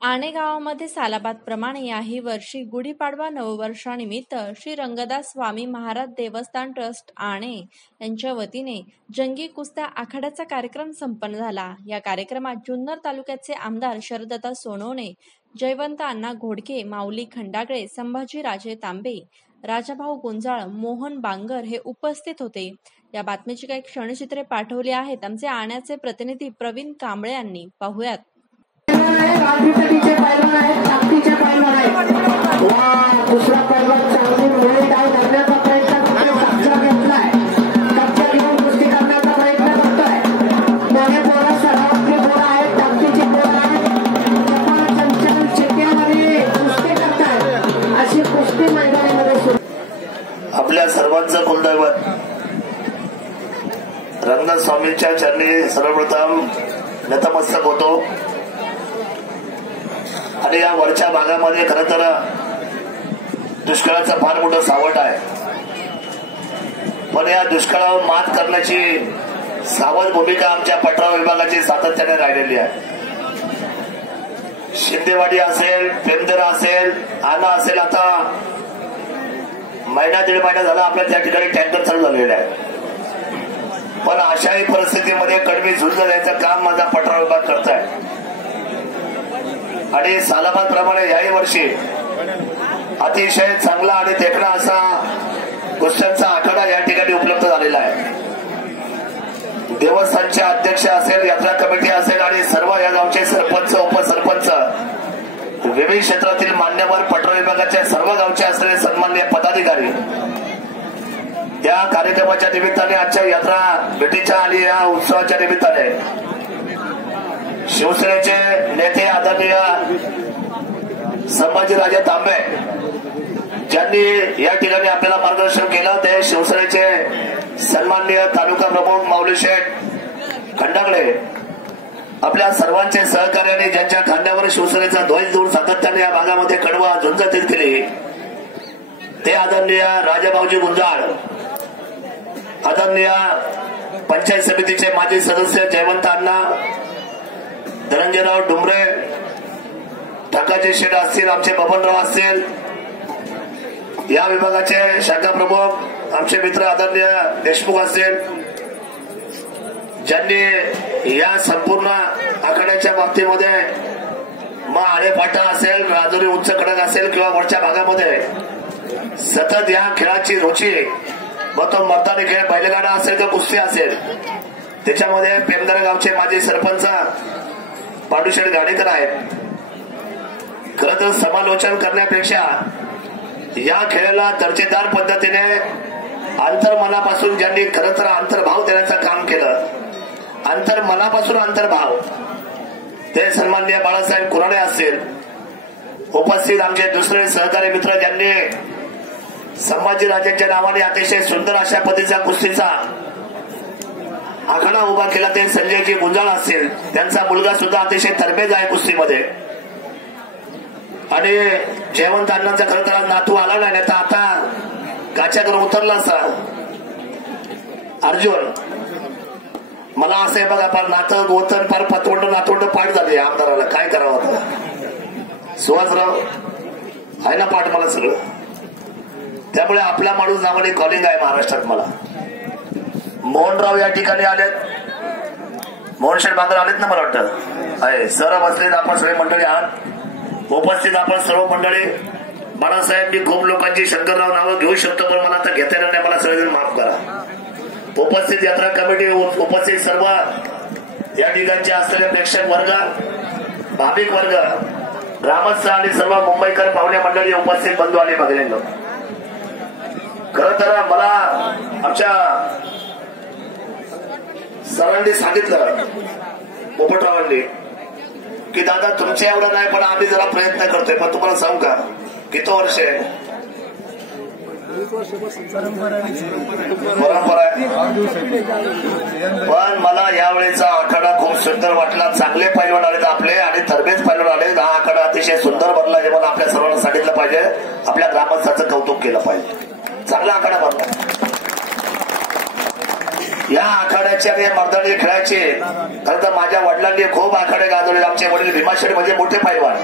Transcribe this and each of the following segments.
आणे गावामध्ये सालाबादप्रमाणे याही वर्षी गुढीपाडवा नववर्षानिमित्त श्री रंगदास स्वामी महाराज देवस्थान ट्रस्ट आणे यांच्या वतीने जंगी कुस्त्या आखाड्याचा कार्यक्रम संपन्न झाला. या कार्यक्रमात जुन्नर तालुक्याचे आमदार शरदत्ता सोनवणे जयवंत अण्णा घोडके माऊली खंडागळे संभाजी राजे तांबे राजाभाऊ गुंजाळ मोहन बांगर हे उपस्थित होते. या बातमीची काही क्षणचित्रे पाठवली आहेत. आमचे आण्याचे प्रतिनिधी प्रवीण कांबळे यांनी. पाहुयात. आपल्या सर्वांचं कुलदैवत रंगनाथ स्वामींच्या चरणी सर्वप्रथम नतमस्तक होतो. आणि या वरच्या भागामध्ये खर तर दुष्काळाचं फार मोठं सावट आहे. पण या दुष्काळावर मात करण्याची सावध भूमिका आमच्या पटराव विभागाची सातत्याने राहिलेली आहे. शिंदेवाडी असेल पेमदरा असेल आना असेल आता महिना दीड महिना झाला आपल्या त्या ठिकाणी टँकर चालू झालेले आहे. पण अशाही परिस्थितीमध्ये कडवी झुंज द्यायचं काम माझा पटरा विभाग करत आहे आणि सालाबाद प्रमाणे याही वर्षी अतिशय चांगला आणि तेकडा असा गोष्टींचा आखाडा या ठिकाणी उपलब्ध झालेला आहे. देवस्थानचे अध्यक्ष असेल यात्रा कमिटी असेल आणि सर्व या गावचे सरपंच उपसरपंच विविध क्षेत्रातील मान्यवर पटोल विभागाच्या सर्व गावचे असलेले सन्मान्य पदाधिकारी या कार्यक्रमाच्या निमित्ताने आजच्या यात्रा भेटीच्या आणि या उत्सवाच्या निमित्ताने शिवसेनेचे नेते आदरणीय संभाजीराजे तांबे ज्यांनी या ठिकाणी आपल्याला मार्गदर्शन केलं ते शिवसेनेचे सन्माननीय तालुका प्रमुख माऊली शेठ खंडागळे आपल्या सर्वांचे सहकार्याने ज्यांच्या खांद्यावर शिवसेनेचा ध्वज दूर सातत्याने या भागामध्ये कडवा झुंजतीत केली. ते आदरणीय राजाभाऊजी गुंजाळ आदरणीय पंचायत समितीचे माजी सदस्य जयवंत अण्णा धनंजयराव डुमरे धकाचे शेठ असतील आमचे बबनराव असतील. या विभागाचे शाखा प्रमुख आमचे मित्र आदरणीय देशमुख असतील. ज्यांनी या संपूर्ण आखाड्याच्या बाबतीमध्ये मग आळेपाटा असेल राजुरी उंच कडक असेल किंवा वरच्या भागामध्ये सतत या खेळाची रुची मग तो मर्दानी खेळ बैलगाडा असेल किंवा कुस्ती असेल त्याच्यामध्ये पेमदरा गावचे माजी सरपंच पांडुशेठ गाडेकर आहेत. खर तर समालोचन करण्यापेक्षा या खेळाला दर्जेदार पद्धतीने अंतर्मनापासून ज्यांनी खरं तर अंतर्भाव देण्याचं काम केलं अंतर्मनापासून अंतर्भाव ते सन्माननीय बाळासाहेब कुराडे असतील उपस्थित आमचे दुसरे सहकारी मित्र ज्यांनी संभाजीराजेंच्या नावाने अतिशय सुंदर अशा पद्धतीचा कुस्तीचा आखाडा उभा केला ते संजयजी गुंजाळ असतील. त्यांचा मुलगा सुद्धा अतिशय तरबेज आहे कुस्तीमध्ये. आणि जयवंत अण्णांचा खरं तर नातू आला नाही तर आता गाच्याकडे उतरला असता अर्जुन मला असं आहे बघा फार नातं गोतन फार पतवंड नातवंड पाठ झाले आमदाराला. काय करावं आता? सुहासराव आहे ना पाठ मला सगळं? त्यामुळे आपला माणूस नावाने कॉलिंग आहे महाराष्ट्रात मला. मोहनराव या ठिकाणी आलेत. मोहनशेठ बांगर आलेत ना मला वाटतं? आहे. सर बसलेत आपण सगळे मंडळी आहात. उपस्थित आपण सर्व मंडळी. बाळासाहेब मी खूप लोकांची शंकरराव नावं घेऊ शकतो पण मला आता घेता येणार नाही. मला सगळेजण माफ करा. उपस्थित यात्रा कमिटी उपस्थित सर्व या ठिकाणचे असलेले प्रेक्षक वर्ग भाविक वर्ग ग्रामस्थ आणि सर्व मुंबईकर पाहुण्या मंडळी उपस्थित बंधू आणि भगिनींनो. खर तर मला आमच्या सरांनी सांगितलं पोपटरावांनी की दादा तुमच्या एवढं नाही पण आम्ही जरा प्रयत्न करतोय. पण तुम्हाला सांगू का किती वर्ष आहे? परंपरा पण मला यावेळेचा आखाडा खूप सुंदर वाटला. चांगले पैलवान आले आपले आणि तरबेज पैलवान आले हा आखाडा अतिशय सुंदर भरला हे मला आपल्या सर्वांना सांगितलं पाहिजे. आपल्या ग्रामस्थाचं कौतुक केलं पाहिजे. चांगला आखाडा भरला या आखाड्याचे आणि मर्दानी खेळायचे खरं तर माझ्या वडिलांनी खूप आखाडे गाजवले आमचे वडील भीमाशेठ म्हणजे मोठे पैलवान.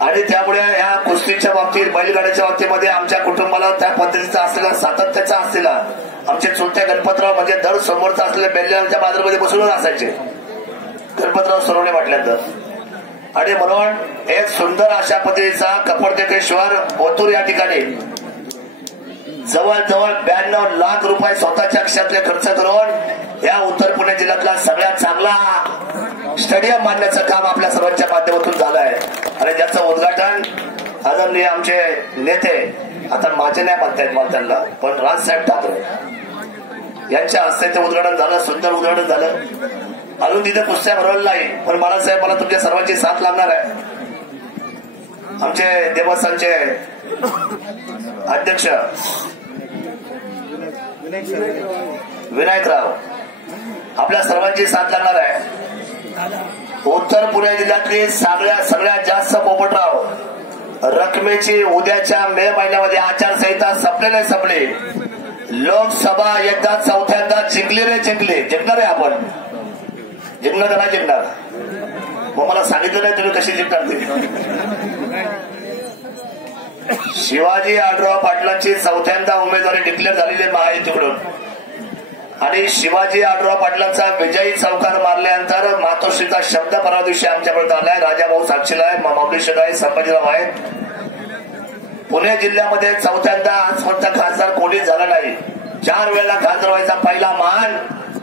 आणि त्यामुळे ह्या कुस्तीच्या बाबतीत बैलगाड्याच्या बाबतीमध्ये आमच्या कुटुंबाला त्या पद्धतीचा असलेला सातत्याचा असलेला आमचे चुलत्या गणपतराव म्हणजे दर समोरचा असलेल्या बेल्ल्याच्या बाजारमध्ये बसूनच असायचे. गणपतराव सोनवणे म्हटल्यानंतर. आणि म्हणून एक सुंदर अशा पद्धतीचा कपडदेकेश्वर ओतूर या ठिकाणी जवळजवळ ब्याण्णव लाख रुपये स्वतःच्या अक्षातले खर्च करून या उत्तर पुणे जिल्ह्यातला सगळ्यात चांगला स्टेडियम बांधण्याचं काम आपल्या सर्वांच्या माध्यमातून झालं आहे आणि ज्याचं उद्घाटन आदरणीय आमचे नेते आता माझे नाही म्हणतायत मला त्यांना पण राजसाहेब ठाकरे यांच्या हस्ते ते उद्घाटन झालं सुंदर उद्घाटन झालं. अजून तिथे कुस्त्या भरवलं नाही पण मला साहेब मला तुमच्या सर्वांची साथ लागणार आहे. आमचे देवस्थानचे अध्यक्ष विनायकराव. आपल्या सर्वांची साथ लागणार आहे. उत्तर पुणे जिल्ह्यातली सगळ्या सगळ्यात जास्त पोपटराव. रकमेची उद्याच्या मे महिन्यामध्ये आचारसंहिता संपलेले संपले. लोकसभा एकदा चौथ्यांदा जिंकली रे जिंकली. जिंकणार आहे आपण. जिंकणार का नाही जिंकणार? मग मला सांगितलं नाही तुम्ही कशी जिंकणार ते. शिवाजी आढराव पाटलांची चौथ्यांदा उमेदवारी डिक्लेअर झालेली महायुतीकडून आणि शिवाजी आढराव पाटलांचा विजयी चौकार मारल्यानंतर मातोश्रीचा शब्द परवा दिवशी आमच्याकडे आलाय राजाभाऊ साक्षीला आहे. माऊली आहे. संभाजीराव आहेत. पुणे जिल्ह्यामध्ये चौथ्यांदा आजपर्यंत खासदार कोणीच झाला नाही. चार वेळेला खासदार व्हायचा पहिला मान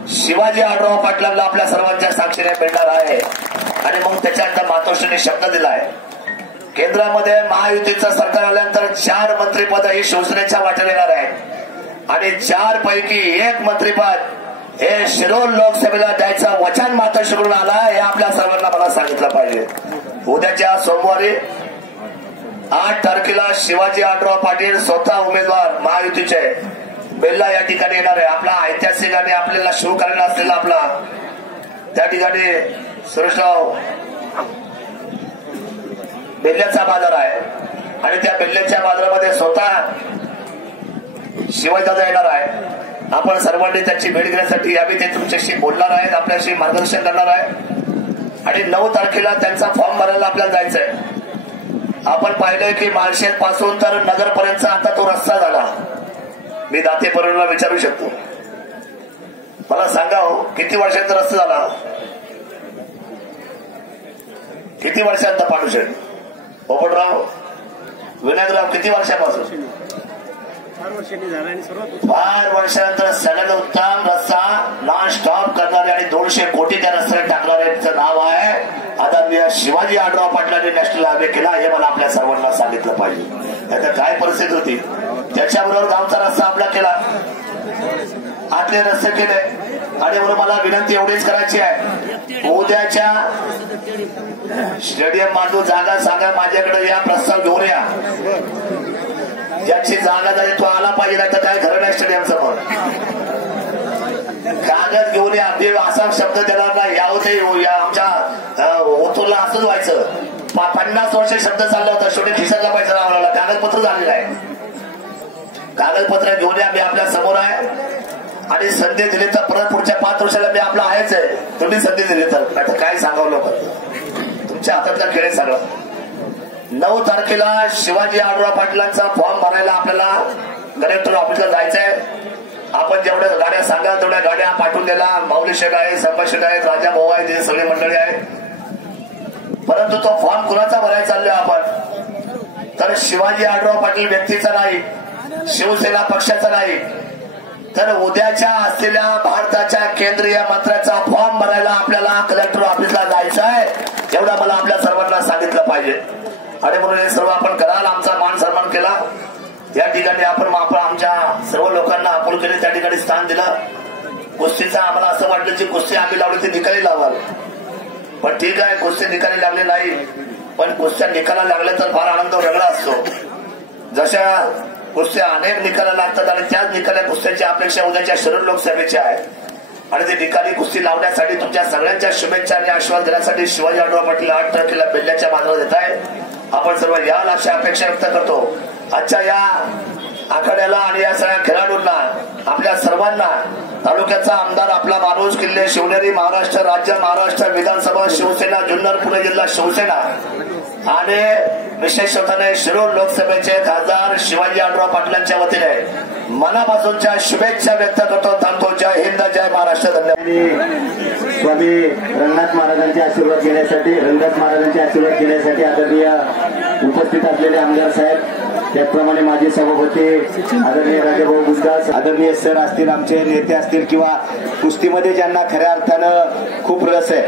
शिवाजी आढराव पाटलांना आपल्या सर्वांच्या साक्षीने मिळणार आहे. आणि मग त्याच्यानंतर मातोश्रीने शब्द दिला आहे. केंद्रामध्ये महायुतीचं सरकार आल्यानंतर चार मंत्रीपद ही शिवसेनेच्या वाटेल येणार आहे आणि चार पैकी एक मंत्रीपद हे शिरोल लोकसभेला द्यायचं वचन मात्र शिकून आला हे आपल्या सर्वांना मला सांगितलं पाहिजे. उद्याच्या सोमवारी आठ तारखेला शिवाजी आडराव पाटील स्वतः उमेदवार महायुतीचे बेल्ला या ठिकाणी येणार आहे. आपला ऐतिहासिक आणि आपल्याला शिवकालीन असलेला आपला त्या ठिकाणी सुरेशराव बेल्ल्याचा बाजार आहे. आणि त्या बेल्ल्याच्या बाजारामध्ये स्वतः शिवाजीदादा येणार आहे. आपण सर्वांनी त्याची भेट घेण्यासाठी यावी ते तुमच्याशी बोलणार आहेत आपल्याशी मार्गदर्शन करणार आहे. आणि नऊ तारखेला त्यांचा फॉर्म भरायला आपल्याला जायचंय. आपण पाहिलंय की माळशेत पासून तर नगर पर्यंतचा आता तो रस्ता झाला. मी दातेपर्यंत विचारू शकतो. मला सांगा हो किती वर्षांचा रस्ता झाला? किती वर्षांचा पाठूशेठ पोपटराव विनायकराव किती वर्षापासून? फार वर्षानंतर सगळ्यात उत्तम रस्ता नॉन स्टॉप करणारे आणि दोनशे कोटी त्या रस्त्याला टाकणाऱ्यांचं नाव आहे. आदरणीय शिवाजी आढराव पाटलांनी नॅशनल हायवे केला हे मला आपल्या सर्वांना सांगितलं पाहिजे. त्यात काय परिस्थिती होती? त्याच्याबरोबर गावचा रस्ता आपला केला. आतले रस्ते केले. आणि म्हणून मला विनंती एवढीच करायची आहे. उद्याच्या स्टेडियम बांधू जागा सांगा माझ्याकडे या प्रस्ताव घेऊन या. ज्याची जागा जाईल तो आला पाहिजे नाही तर काय घर नाही स्टेडियम समोर कागद घेऊन या. देव असा शब्द देणार नाही या होते या आमच्या ओतूरला असंच व्हायचं. पन्नास वर्ष शब्द चालला होता. शेवटी खिसायला पाहिजे आम्हाला कागदपत्र झालेलं आहे. कागदपत्र घेऊन या. मी आपल्यासमोर आहे. आणि संधी दिली तर परत पुढच्या पाच वर्षाला मी आपला आहेच आहे. तुम्ही संधी दिली तर. आता काय सांगावं लोक तुमच्या हातातला खेळ सांगा सगळं. नऊ तारखेला शिवाजी आढराव पाटलांचा फॉर्म भरायला आपल्याला कलेक्टर ऑफिसला जायचंय. आपण जेवढ्या गाड्या सांगाल तेवढ्या गाड्या पाठवून दिला माऊली शेख आहे संपा आहेत आहे राजा भाऊ आहे तिथे सगळी मंडळी आहे परंतु तो फॉर्म कुणाचा भरायला चाललोय आपण? तर शिवाजी आढराव पाटील व्यक्तीचा नाही. शिवसेना पक्षाचा नाही. तर उद्याच्या असलेल्या भारताच्या केंद्रीय मंत्र्याचा फॉर्म भरायला आपल्याला कलेक्टर ऑफिसला जायचं आहे. एवढं मला आपल्या सर्वांना सांगितलं पाहिजे. आणि म्हणून हे सर्व आपण कराल. आमचा मान सन्मान केला. या ठिकाणी आपण आपण आमच्या सर्व लोकांना आपुलकीने त्या ठिकाणी स्थान दिलं. कुस्तीचा आम्हाला असं वाटलं की कुस्ती आम्ही लावली ती निकाली लावाल. पण ठीक आहे कुस्ती निकाली लागली नाही. पण कुस्त्या निकाला लागल्या तर फार आनंद वेगळा असतो. जशा कुस्त्या अनेक निकाला लागतात आणि त्याच निकाल्या कुस्त्याची अपेक्षा उद्याच्या शरद लोकसभेच्या आहे. आणि ते निकाली कुस्ती लावण्यासाठी तुमच्या सगळ्यांच्या शुभेच्छा आणि आशीर्वाद देण्यासाठी शिवाजी आढराव पाटील आठ तारखेला बेल्ल्याच्या बांधला देत आहे. आपण सर्व या अशा अपेक्षा व्यक्त करतो. आजच्या या आखाड्याला आणि या सगळ्या खेळाडूंना आपल्या सर्वांना तालुक्याचा आमदार आपला माणूस किल्ले शिवनेरी महाराष्ट्र राज्य महाराष्ट्र विधानसभा शिवसेना जुन्नर पुणे जिल्हा शिवसेना आणि विशेषत्वाने शिरोळ लोकसभेचे खासदार शिवाजी आडराव पाटलांच्या वतीने मनापासूनच्या शुभेच्छा व्यक्त करतो थांबतो. जय हिंद जय महाराष्ट्र धन्यवाद. स्वामी रंगनाथ महाराजांचे आशीर्वाद घेण्यासाठी रंगनाथ महाराजांचे आशीर्वाद घेण्यासाठी आदरणीय उपस्थित असलेले आमदार साहेब त्याचप्रमाणे माजी सभापती आदरणीय राजाभाऊ गुजदास आदरणीय सर असतील आमचे नेते असतील किंवा कुस्तीमध्ये ज्यांना खऱ्या अर्थानं खूप रस आहे.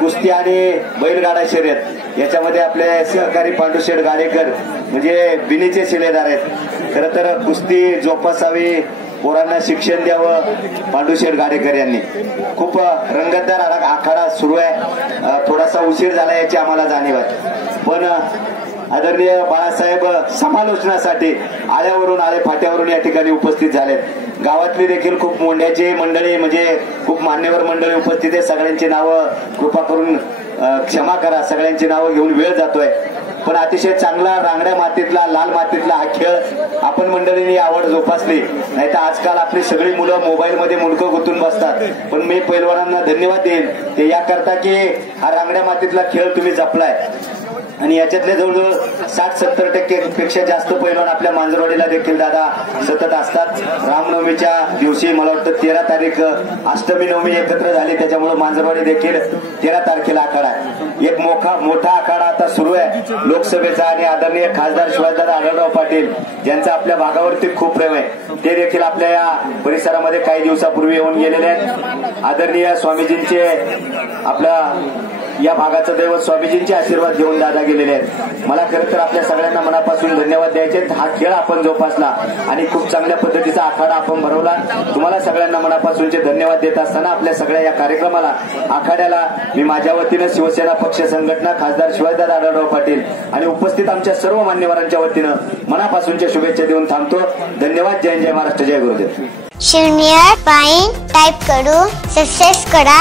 कुस्ती आणि बैलगाडा शर्यत. याच्यामध्ये आपले सहकारी पांडुशेठ गाडेकर म्हणजे बिनीचे शिलेदार आहेत. खरं तर कुस्ती जोपासावी पोरांना शिक्षण द्यावं पांडुशेठ गाडेकर यांनी. खूप रंगतदार आखाडा सुरू आहे. थोडासा उशीर झाला याची आम्हाला जाणीव आहे. पण आदरणीय बाळासाहेब समालोचनासाठी आळ्यावरून आळे फाट्यावरून या ठिकाणी उपस्थित झालेत. गावातली देखील खूप मोंड्याची मंडळी म्हणजे खूप मान्यवर मंडळी उपस्थित आहे सगळ्यांची नावं कृपा करून क्षमा करा सगळ्यांची नावं घेऊन वेळ जातोय. पण अतिशय चांगला रांगड्या मातीतला लाल मातीतला हा खेळ आपण मंडळींनी आवड जोपासली. नाही तर आजकाल आपली सगळी मुलं मोबाईलमध्ये मुलकं गुंतून बसतात. पण मी पैलवानांना धन्यवाद देईन. ते याकरता की हा रांगड्या मातीतला खेळ तुम्ही जपलाय. आणि याच्यातले जवळजवळ साठ सत्तर टक्के पेक्षा जास्त पैलवान आपल्या मांजरवाडीला देखील दादा सतत असतात. रामनवमीच्या दिवशी मला वाटतं तेरा तारीख अष्टमी नवमी एकत्र झाली. त्याच्यामुळे मांजरवाडी देखील तेरा तारखेला आखाडा आहे. एक मोठा मोठा आखाडा आता सुरू आहे. लोकसभेचा आणि आदरणीय खासदार शिवाजीदादा आढळराव पाटील ज्यांचा आपल्या भागावरती खूप प्रेम आहे. ते देखील आपल्या या परिसरामध्ये काही दिवसापूर्वी येऊन गेलेले आहेत. आदरणीय स्वामीजींचे आपला या भागाचं दैवत स्वामीजींचे आशीर्वाद घेऊन दादा गेलेले आहेत. मला खरं तर आपल्या सगळ्यांना मनापासून धन्यवाद द्यायचे हा खेळ आपण जोपासला आणि खूप चांगल्या पद्धतीचा आखाडा आपण भरवला. तुम्हाला सगळ्यांना मनापासूनचे धन्यवाद देत असताना आपल्या सगळ्या या कार्यक्रमाला आखाड्याला मी माझ्या वतीनं शिवसेना पक्ष संघटना खासदार शिवाजीदार आढळराव पाटील आणि उपस्थित आमच्या सर्व मान्यवरांच्या वतीनं मनापासूनच्या शुभेच्छा देऊन थांबतो. धन्यवाद. जय जय महाराष्ट्र. जय गुरुदेव. शून्य पाईन टाईप करू सक्सेस करा.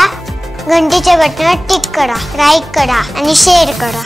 घंटीच्या बटनावर टिक करा लाईक करा आणि शेअर करा.